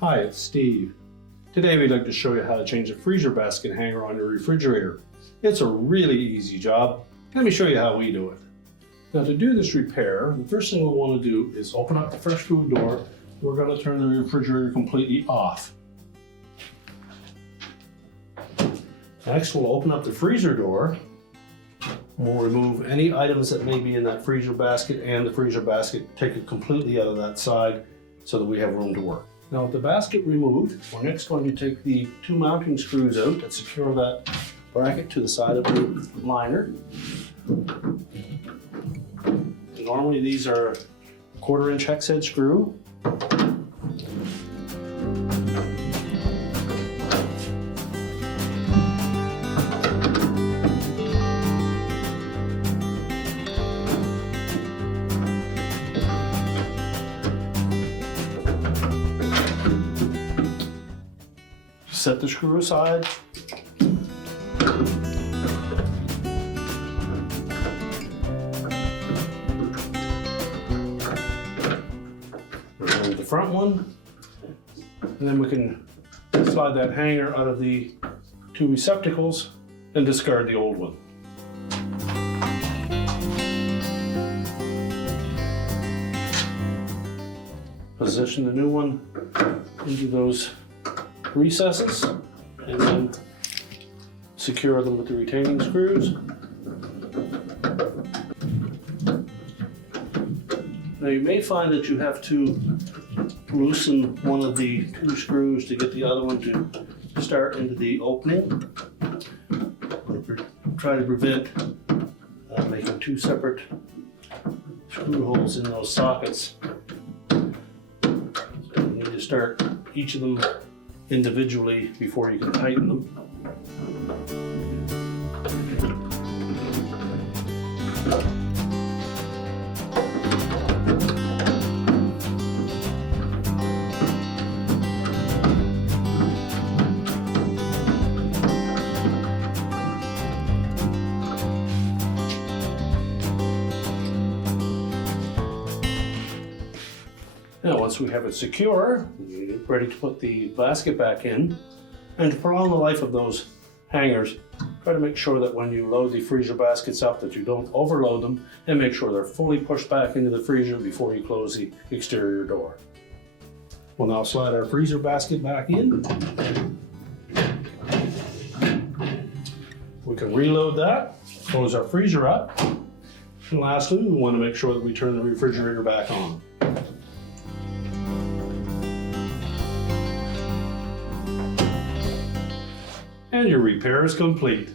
Hi, it's Steve. Today we'd like to show you how to change a freezer basket hanger on your refrigerator. It's a really easy job. Let me show you how we do it. Now to do this repair, the first thing we'll want to do is open up the fresh food door. We're going to turn the refrigerator completely off. Next we'll open up the freezer door. We'll remove any items that may be in that freezer basket and the freezer basket, take it completely out of that side so that we have room to work. Now with the basket removed, we're next going to take the two mounting screws out that secure that bracket to the side of the liner. Normally these are a 1/4 inch hex head screw. Set the screw aside. Remove the front one, and then we can slide that hanger out of the two receptacles and discard the old one. Position the new one into those recesses and then secure them with the retaining screws. Now you may find that you have to loosen one of the two screws to get the other one to start into the opening. Try to prevent making two separate screw holes in those sockets. So you need to start each of them individually before you can tighten them. Now once we have it secure, we're ready to put the basket back in. And to prolong the life of those hangers, try to make sure that when you load the freezer baskets up that you don't overload them, and make sure they're fully pushed back into the freezer before you close the exterior door. We'll now slide our freezer basket back in. We can reload that, close our freezer up, and lastly we want to make sure that we turn the refrigerator back on. And your repair is complete.